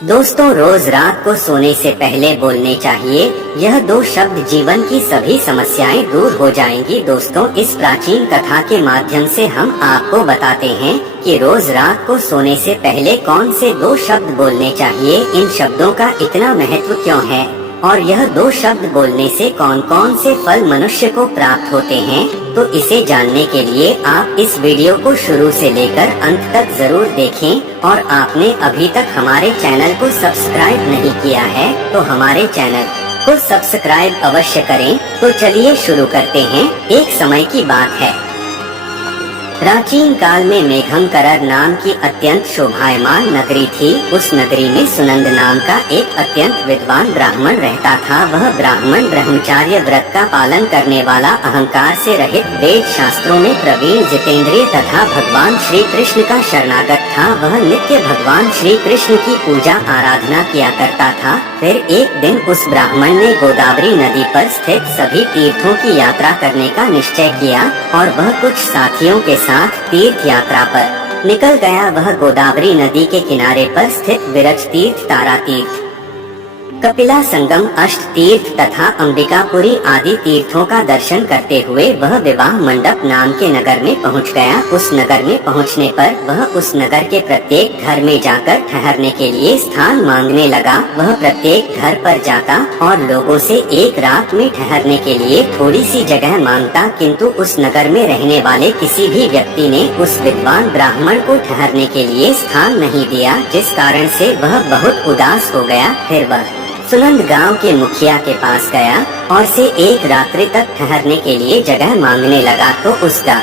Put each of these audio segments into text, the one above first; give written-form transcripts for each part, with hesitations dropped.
दोस्तों, रोज रात को सोने से पहले बोलने चाहिए यह दो शब्द, जीवन की सभी समस्याएं दूर हो जाएंगी। दोस्तों, इस प्राचीन कथा के माध्यम से हम आपको बताते हैं कि रोज रात को सोने से पहले कौन से दो शब्द बोलने चाहिए, इन शब्दों का इतना महत्व क्यों है और यह दो शब्द बोलने से कौन कौन से फल मनुष्य को प्राप्त होते हैं। तो इसे जानने के लिए आप इस वीडियो को शुरू से लेकर अंत तक जरूर देखें। और आपने अभी तक हमारे चैनल को सब्सक्राइब नहीं किया है तो हमारे चैनल को सब्सक्राइब अवश्य करें। तो चलिए शुरू करते हैं। एक समय की बात है, प्राचीन काल में मेघंकरर नाम की अत्यंत शोभायमान नगरी थी। उस नगरी में सुनंद नाम का एक अत्यंत विद्वान ब्राह्मण रहता था। वह ब्राह्मण ब्रह्मचार्य व्रत का पालन करने वाला, अहंकार से रहित, वेद शास्त्रों में प्रवीण, जितेंद्रिय तथा भगवान श्री कृष्ण का शरणागत था। वह नित्य भगवान श्री कृष्ण की पूजा आराधना किया करता था। फिर एक दिन उस ब्राह्मण ने गोदावरी नदी पर स्थित सभी तीर्थों की यात्रा करने का निश्चय किया और वह कुछ साथियों के साथ तीर्थ यात्रा पर निकल गया। वह गोदावरी नदी के किनारे पर स्थित विरज तीर्थ, तारा तीर्थ, कपिला संगम, अष्ट तीर्थ तथा अंबिकापुरी आदि तीर्थों का दर्शन करते हुए वह विवाह मंडप नाम के नगर में पहुंच गया। उस नगर में पहुंचने पर वह उस नगर के प्रत्येक घर में जाकर ठहरने के लिए स्थान मांगने लगा। वह प्रत्येक घर पर जाता और लोगों से एक रात में ठहरने के लिए थोड़ी सी जगह मांगता, किंतु उस नगर में रहने वाले किसी भी व्यक्ति ने उस विद्वान ब्राह्मण को ठहरने के लिए स्थान नहीं दिया, जिस कारण से वह बहुत उदास हो गया। फिर वह सुनंद गांव के मुखिया के पास गया और से एक रात्रि तक ठहरने के लिए जगह मांगने लगा। तो उस गांव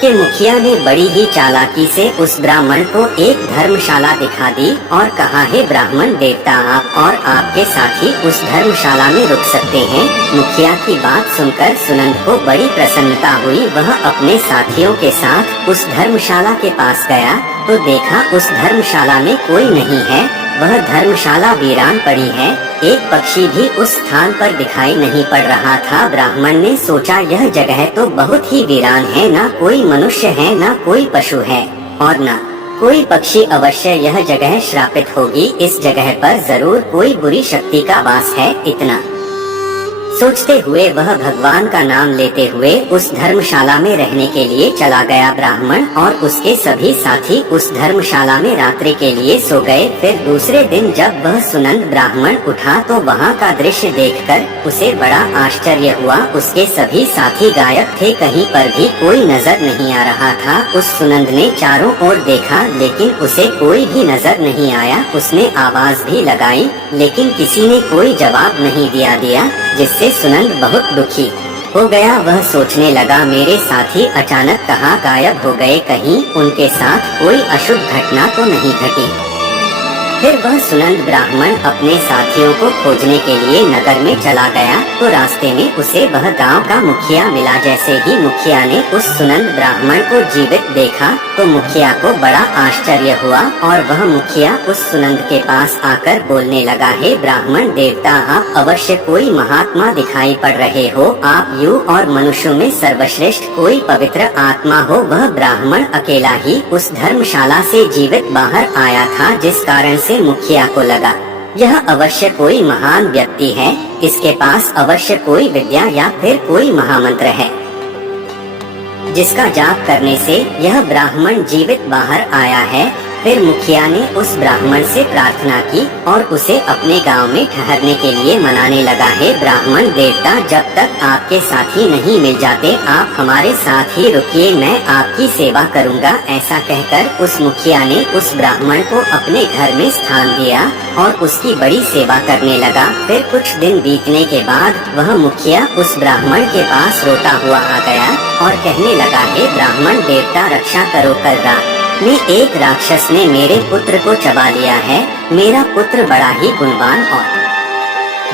के मुखिया ने बड़ी ही चालाकी से उस ब्राह्मण को एक धर्मशाला दिखा दी और कहा, हे ब्राह्मण देवता, आप और आपके साथी उस धर्मशाला में रुक सकते हैं। मुखिया की बात सुनकर सुनंद को बड़ी प्रसन्नता हुई। वह अपने साथियों के साथ उस धर्मशाला के पास गया तो देखा उस धर्मशाला में कोई नहीं है। वह धर्मशाला वीरान पड़ी है। एक पक्षी भी उस स्थान पर दिखाई नहीं पड़ रहा था। ब्राह्मण ने सोचा, यह जगह तो बहुत ही वीरान है, ना कोई मनुष्य है, ना कोई पशु है और ना कोई पक्षी। अवश्य यह जगह श्रापित होगी। इस जगह पर जरूर कोई बुरी शक्ति का वास है। इतना सोचते हुए वह भगवान का नाम लेते हुए उस धर्मशाला में रहने के लिए चला गया। ब्राह्मण और उसके सभी साथी उस धर्मशाला में रात्रि के लिए सो गए। फिर दूसरे दिन जब वह सुनंद ब्राह्मण उठा तो वहाँ का दृश्य देखकर उसे बड़ा आश्चर्य हुआ। उसके सभी साथी गायब थे, कहीं पर भी कोई नजर नहीं आ रहा था। उस सुनंद ने चारों ओर देखा लेकिन उसे कोई भी नजर नहीं आया। उसने आवाज भी लगाई लेकिन किसी ने कोई जवाब नहीं दिया, जिससे सुनंद बहुत दुखी हो गया। वह सोचने लगा, मेरे साथी अचानक कहाँ गायब हो गए, कहीं उनके साथ कोई अशुभ घटना तो नहीं घटी। फिर वह सुनंद ब्राह्मण अपने साथियों को खोजने के लिए नगर में चला गया तो रास्ते में उसे वह गांव का मुखिया मिला। जैसे ही मुखिया ने उस सुनंद ब्राह्मण को जीवित देखा तो मुखिया को बड़ा आश्चर्य हुआ और वह मुखिया उस सुनंद के पास आकर बोलने लगा, हे ब्राह्मण देवता, आप अवश्य कोई महात्मा दिखाई पड़ रहे हो। आप यू और मनुष्यों में सर्वश्रेष्ठ कोई पवित्र आत्मा हो। वह ब्राह्मण अकेला ही उस धर्मशाला से जीवित बाहर आया था, जिस कारण से मुखिया को लगा यह अवश्य कोई महान व्यक्ति है। इसके पास अवश्य कोई विद्या या फिर कोई महामंत्र है, जिसका जाप करने से यह ब्राह्मण जीवित बाहर आया है। फिर मुखिया ने उस ब्राह्मण से प्रार्थना की और उसे अपने गांव में ठहरने के लिए मनाने लगा। है ब्राह्मण देवता, जब तक आपके साथी नहीं मिल जाते आप हमारे साथ ही रुकिए, मैं आपकी सेवा करूंगा। ऐसा कहकर उस मुखिया ने उस ब्राह्मण को अपने घर में स्थान दिया और उसकी बड़ी सेवा करने लगा। फिर कुछ दिन बीतने के बाद वह मुखिया उस ब्राह्मण के पास रोता हुआ आ गया और कहने लगा, हे ब्राह्मण देवता, रक्षा करो, कल रात में एक राक्षस ने मेरे पुत्र को चबा लिया है। मेरा पुत्र बड़ा ही गुणवान और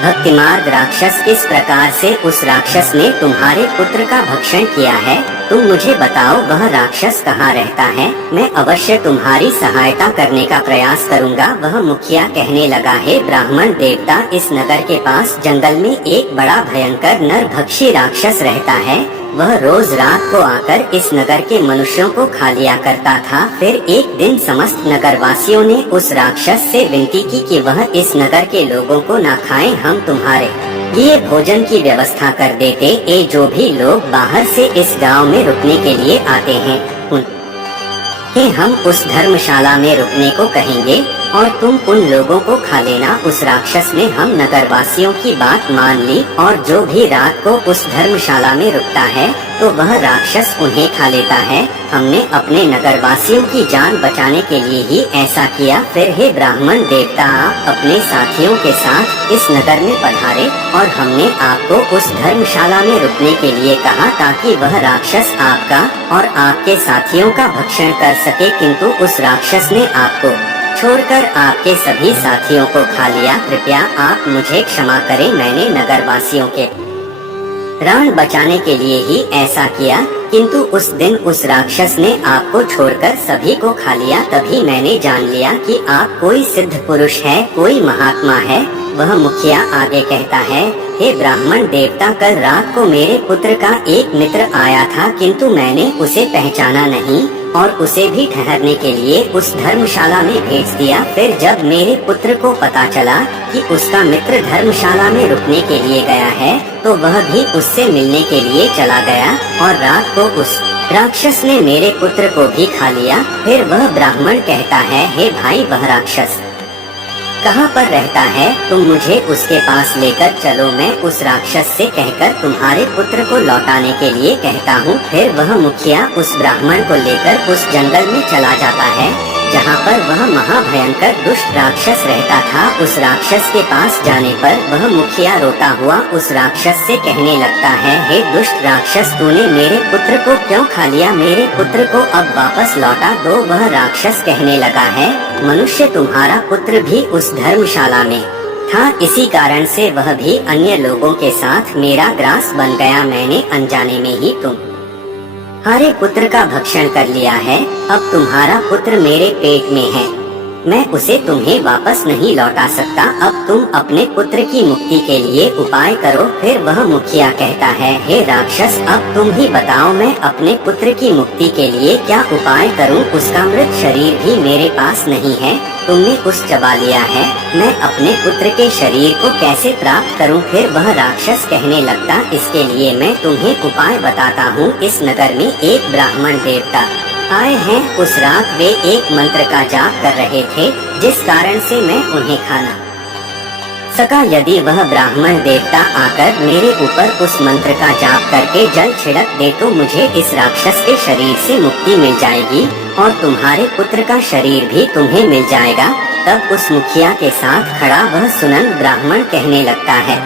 भक्तिमार्ग राक्षस, किस प्रकार से उस राक्षस ने तुम्हारे पुत्र का भक्षण किया है, तुम मुझे बताओ। वह राक्षस कहाँ रहता है, मैं अवश्य तुम्हारी सहायता करने का प्रयास करूँगा। वह मुखिया कहने लगा, हे ब्राह्मण देवता, इस नगर के पास जंगल में एक बड़ा भयंकर नरभक्षी राक्षस रहता है। वह रोज रात को आकर इस नगर के मनुष्यों को खा लिया करता था। फिर एक दिन समस्त नगरवासियों ने उस राक्षस से विनती की कि वह इस नगर के लोगों को न खाएं, हम तुम्हारे लिए भोजन की व्यवस्था कर देते। ये जो भी लोग बाहर से इस गांव में रुकने के लिए आते हैं कि हम उस धर्मशाला में रुकने को कहेंगे और तुम उन लोगों को खा लेना। उस राक्षस ने हम नगरवासियों की बात मान ली और जो भी रात को उस धर्मशाला में रुकता है तो वह राक्षस उन्हें खा लेता है। हमने अपने नगरवासियों की जान बचाने के लिए ही ऐसा किया। फिर हे ब्राह्मण देवता, आप अपने साथियों के साथ इस नगर में पधारे और हमने आपको उस धर्मशाला में रुकने के लिए कहा ताकि वह राक्षस आपका और आपके साथियों का भक्षण कर सके, किंतु उस राक्षस ने आपको छोड़कर आपके सभी साथियों को खा लिया। कृपया आप मुझे क्षमा करें, मैंने नगरवासियों के प्राण बचाने के लिए ही ऐसा किया, किंतु उस दिन उस राक्षस ने आपको छोड़कर सभी को खा लिया। तभी मैंने जान लिया कि आप कोई सिद्ध पुरुष है, कोई महात्मा है। वह मुखिया आगे कहता है, हे ब्राह्मण देवता, कल रात को मेरे पुत्र का एक मित्र आया था, किंतु मैंने उसे पहचाना नहीं और उसे भी ठहरने के लिए उस धर्मशाला में भेज दिया। फिर जब मेरे पुत्र को पता चला कि उसका मित्र धर्मशाला में रुकने के लिए गया है तो वह भी उससे मिलने के लिए चला गया और रात को उस राक्षस ने मेरे पुत्र को भी खा लिया। फिर वह ब्राह्मण कहता है, हे भाई, वह राक्षस कहाँ पर रहता है? तुम मुझे उसके पास लेकर चलो, मैं उस राक्षस से कहकर तुम्हारे पुत्र को लौटाने के लिए कहता हूँ। फिर वह मुखिया उस ब्राह्मण को लेकर उस जंगल में चला जाता है जहाँ पर वह महाभयंकर दुष्ट राक्षस रहता था। उस राक्षस के पास जाने पर वह मुखिया रोता हुआ उस राक्षस से कहने लगता है, हे दुष्ट राक्षस, तूने मेरे पुत्र को क्यों खा लिया? मेरे पुत्र को अब वापस लौटा दो। वह राक्षस कहने लगा है, मनुष्य, तुम्हारा पुत्र भी उस धर्मशाला में था, इसी कारण से वह भी अन्य लोगों के साथ मेरा ग्रास बन गया। मैंने अनजाने में ही तुम्हारे पुत्र का भक्षण कर लिया है। अब तुम्हारा पुत्र मेरे पेट में है, मैं उसे तुम्हें वापस नहीं लौटा सकता। अब तुम अपने पुत्र की मुक्ति के लिए उपाय करो। फिर वह मुखिया कहता है, हे राक्षस, अब तुम ही बताओ, मैं अपने पुत्र की मुक्ति के लिए क्या उपाय करूं? उसका मृत शरीर भी मेरे पास नहीं है, तुमने उस चबा लिया है। मैं अपने पुत्र के शरीर को कैसे प्राप्त करूं? फिर वह राक्षस कहने लगता, इसके लिए मैं तुम्हें उपाय बताता हूँ। इस नगर में एक ब्राह्मण देवता आए हैं। उस रात वे एक मंत्र का जाप कर रहे थे, जिस कारण से मैं उन्हें खाना सका। यदि वह ब्राह्मण देवता आकर मेरे ऊपर उस मंत्र का जाप करके जल छिड़क दे तो मुझे इस राक्षस के शरीर से मुक्ति मिल जाएगी और तुम्हारे पुत्र का शरीर भी तुम्हें मिल जाएगा। तब उस मुखिया के साथ खड़ा वह सुनंद ब्राह्मण कहने लगता है,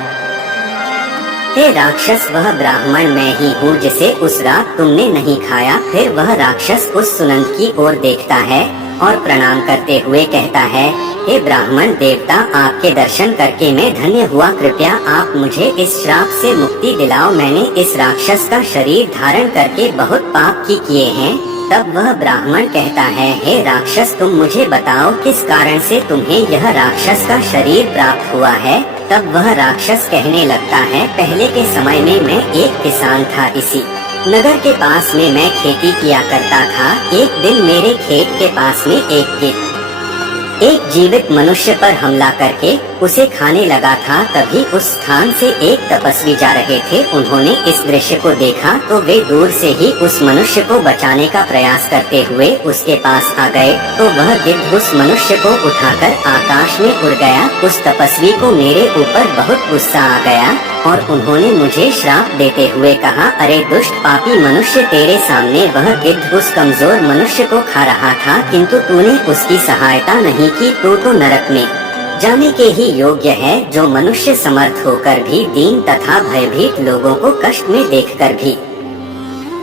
हे राक्षस, वह ब्राह्मण मैं ही हूँ जिसे उस रात तुमने नहीं खाया। फिर वह राक्षस उस सुनंद की ओर देखता है और प्रणाम करते हुए कहता है, हे ब्राह्मण देवता, आपके दर्शन करके मैं धन्य हुआ। कृपया आप मुझे इस श्राप से मुक्ति दिलाओ। मैंने इस राक्षस का शरीर धारण करके बहुत पाप किए हैं। तब वह ब्राह्मण कहता है, हे राक्षस, तुम मुझे बताओ किस कारण से तुम्हें यह राक्षस का शरीर प्राप्त हुआ है? तब वह राक्षस कहने लगता है, पहले के समय में मैं एक किसान था, इसी नगर के पास में मैं खेती किया करता था। एक दिन मेरे खेत के पास में एक जीवित मनुष्य पर हमला करके उसे खाने लगा था। तभी उस स्थान से एक तपस्वी जा रहे थे। उन्होंने इस दृश्य को देखा तो वे दूर से ही उस मनुष्य को बचाने का प्रयास करते हुए उसके पास आ गए तो वह गिद्ध उस मनुष्य को उठाकर आकाश में उड़ गया। उस तपस्वी को मेरे ऊपर बहुत गुस्सा आ गया और उन्होंने मुझे श्राप देते हुए कहा, अरे दुष्ट पापी मनुष्य, तेरे सामने वह गिद्ध उस कमजोर मनुष्य को खा रहा था, किंतु तूने उसकी सहायता नहीं की। तो नरक में जाने के ही योग्य है। जो मनुष्य समर्थ होकर भी दीन तथा भयभीत लोगों को कष्ट में देखकर भी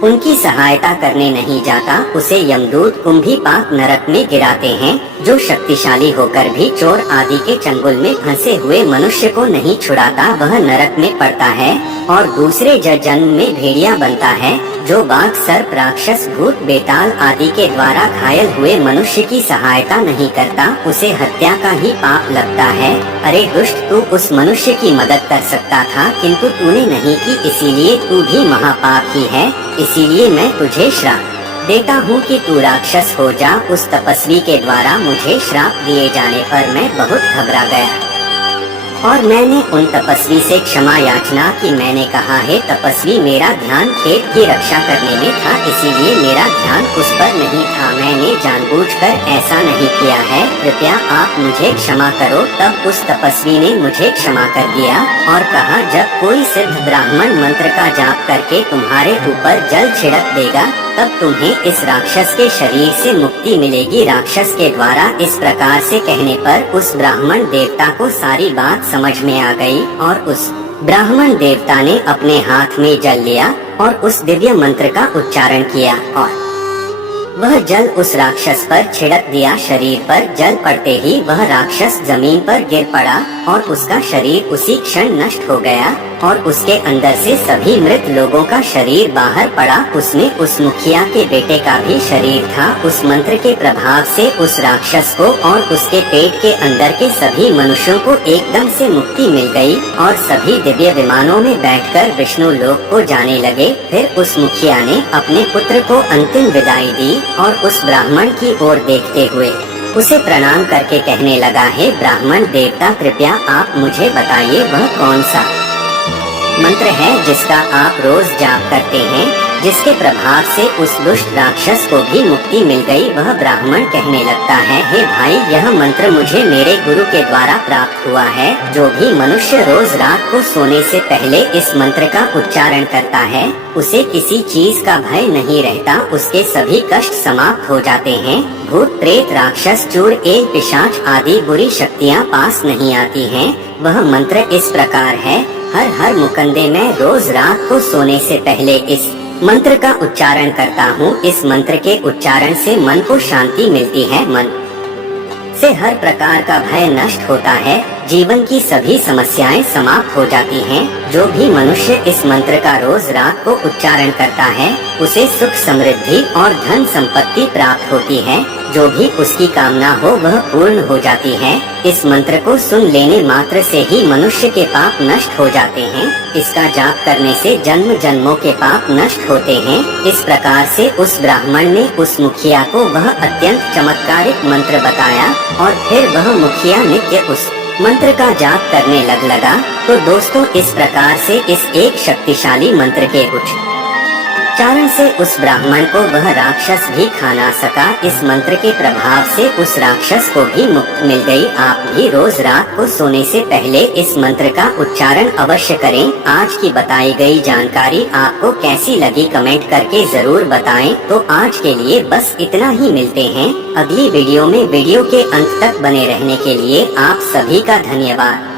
उनकी सहायता करने नहीं जाता, उसे यमदूत कुंभी पाक नरक में गिराते हैं। जो शक्तिशाली होकर भी चोर आदि के चंगुल में फंसे हुए मनुष्य को नहीं छुड़ाता, वह नरक में पड़ता है और दूसरे जन्म में भेड़िया बनता है। जो बाघ, सर्प, राक्षस, भूत, बेताल आदि के द्वारा घायल हुए मनुष्य की सहायता नहीं करता, उसे हत्या का ही पाप लगता है। अरे दुष्ट, तू उस मनुष्य की मदद कर सकता था, किंतु तूने नहीं की, इसीलिए तू भी महापापी है। इसीलिए मैं तुझे श्राप देता हूँ कि तू राक्षस हो जा। उस तपस्वी के द्वारा मुझे श्राप दिए जाने पर मैं बहुत घबरा गया और मैंने उन तपस्वी से क्षमा याचना की। मैंने कहा, हे तपस्वी, मेरा ध्यान खेत की रक्षा करने में था, इसीलिए मेरा ध्यान उस पर नहीं था। मैंने जानबूझकर ऐसा नहीं किया है, कृपया आप मुझे क्षमा करो। तब उस तपस्वी ने मुझे क्षमा कर दिया और कहा, जब कोई सिद्ध ब्राह्मण मंत्र का जाप करके तुम्हारे ऊपर जल छिड़क देगा, तब तुम्हें इस राक्षस के शरीर से मुक्ति मिलेगी। राक्षस के द्वारा इस प्रकार से कहने पर उस ब्राह्मण देवता को सारी बात समझ में आ गई और उस ब्राह्मण देवता ने अपने हाथ में जल लिया और उस दिव्य मंत्र का उच्चारण किया और वह जल उस राक्षस पर छिड़क दिया। शरीर पर जल पड़ते ही वह राक्षस जमीन पर गिर पड़ा और उसका शरीर उसी क्षण नष्ट हो गया और उसके अंदर से सभी मृत लोगों का शरीर बाहर पड़ा। उसमें उस मुखिया के बेटे का भी शरीर था। उस मंत्र के प्रभाव से उस राक्षस को और उसके पेट के अंदर के सभी मनुष्यों को एकदम से मुक्ति मिल गई और सभी दिव्य विमानों में बैठकर विष्णु लोक को जाने लगे। फिर उस मुखिया ने अपने पुत्र को अंतिम विदाई दी और उस ब्राह्मण की ओर देखते हुए उसे प्रणाम करके कहने लगा, हे ब्राह्मण देवता, कृपया आप मुझे बताइए वह कौन सा मंत्र है जिसका आप रोज जाप करते हैं, जिसके प्रभाव से उस दुष्ट राक्षस को भी मुक्ति मिल गई। वह ब्राह्मण कहने लगता है, हे भाई, यह मंत्र मुझे मेरे गुरु के द्वारा प्राप्त हुआ है। जो भी मनुष्य रोज रात को सोने से पहले इस मंत्र का उच्चारण करता है, उसे किसी चीज का भय नहीं रहता, उसके सभी कष्ट समाप्त हो जाते हैं। भूत, प्रेत, राक्षस, चुड़ैल, पिशाच आदि बुरी शक्तियाँ पास नहीं आती हैं। वह मंत्र इस प्रकार है, हर हर मुकंदे में रोज रात को सोने से पहले इस मंत्र का उच्चारण करता हूँ। इस मंत्र के उच्चारण से मन को शांति मिलती है, मन से हर प्रकार का भय नष्ट होता है, जीवन की सभी समस्याएं समाप्त हो जाती हैं। जो भी मनुष्य इस मंत्र का रोज रात को उच्चारण करता है, उसे सुख, समृद्धि और धन संपत्ति प्राप्त होती है। जो भी उसकी कामना हो वह पूर्ण हो जाती है। इस मंत्र को सुन लेने मात्र से ही मनुष्य के पाप नष्ट हो जाते हैं। इसका जाप करने से जन्म जन्मों के पाप नष्ट होते हैं। इस प्रकार से उस ब्राह्मण ने उस मुखिया को वह अत्यंत चमत्कारिक मंत्र बताया और फिर वह मुखिया नित्य उस मंत्र का जाप करने लगा। तो दोस्तों, इस प्रकार से इस एक शक्तिशाली मंत्र के उच्चारण से उस ब्राह्मण को वह राक्षस भी खा ना सका। इस मंत्र के प्रभाव से उस राक्षस को भी मुक्ति मिल गई। आप भी रोज रात को सोने से पहले इस मंत्र का उच्चारण अवश्य करें। आज की बताई गई जानकारी आपको कैसी लगी कमेंट करके जरूर बताएं। तो आज के लिए बस इतना ही, मिलते हैं अगली वीडियो में। वीडियो के अंत तक बने रहने के लिए आप सभी का धन्यवाद।